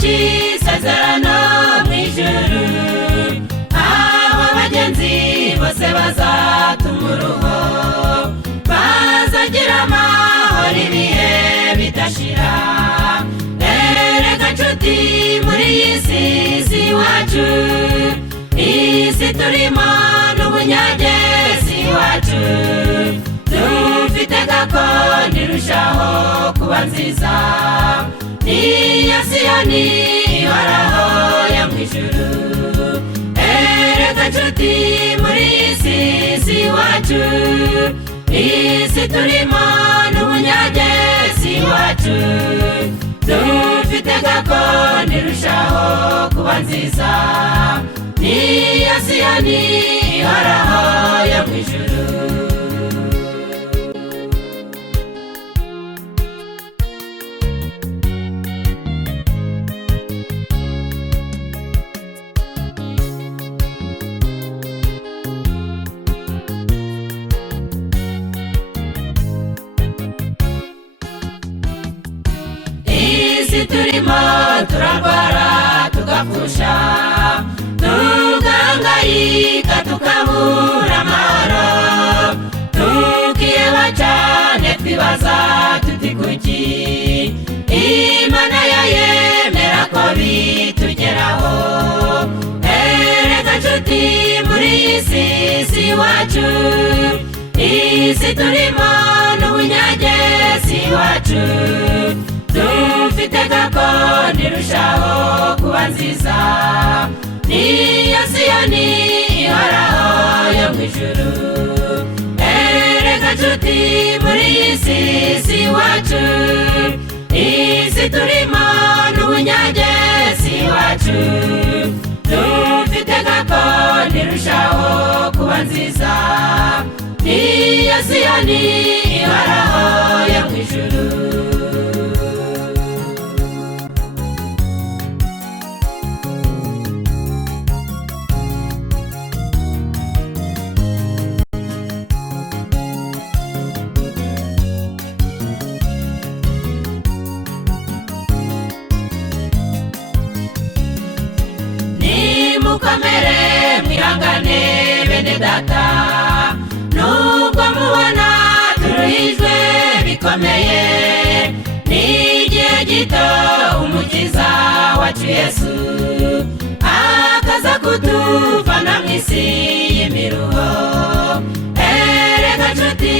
cy'isezerano mu ijuru, aho abagenzi bose bazatuma uruho, bazagira amahoro ibihe bidashira. Erega nshuti, muri iyi si iwacu, isi turimo n'ubunyage si iwacu, dufite gakondo irushaho kuba nziza, niyo Siyoni ihoraho yo mu ijuru. Erega nshuti, muri iyi si iwacu, isi turimo n'ubunyage si iwacu, dufite gakondo irushaho kuba nziza, niyo Siyoni ihoraho yo mu ijuru. Isi turimo turarwara tugapfusha, tugahangayika tukabura amahoro, tukiheba cyane twibaza tuti kuki Imana yayemera ko bitugeraho. Erega nshuti, muri iyi si iwacu, isi turimo n'ubunyage si iwacu, dufite gakondo irushaho kuba nziza, niyo Siyoni ihoraho yo mu ijuru. Erega nshuti, muri iyi si iwacu, isi turimo n'ubunyage si iwacu, dufite gakondo irushaho kuba nziza, niyo Siyoni ihoraho yo mu ijuru. Mukomere mwihangane bene data, nubwo mubona turuhijwe bikomeye, n'igihe gito umukiza wacu Yesu akaza kutuvana mu isi y'imiruho. Erega nshuti,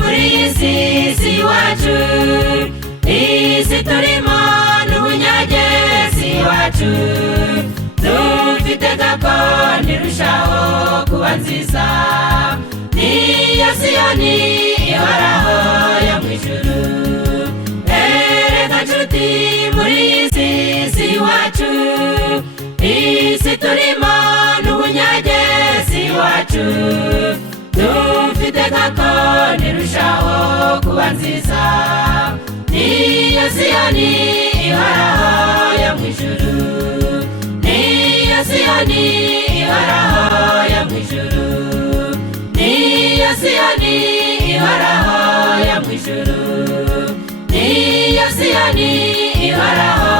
muri iyi si iwacu, isi turimo n'ubunyage si iwacu, dufite gakondo irushaho kuba nziza, niyo Siyoni ihoraho yo mu ijuru. Erega nshuti, muri iyi si iwacu, isi turimo n'ubunyage si iwacu, dufite gakondo irushaho kuba nziza, niyo Siyoni ihoraho yo mu ijuru. Siyoni ihoraho yo mu ijuru, niyo Siyoni ihoraho yo mu ijuru, niyo Siyoni ihoraho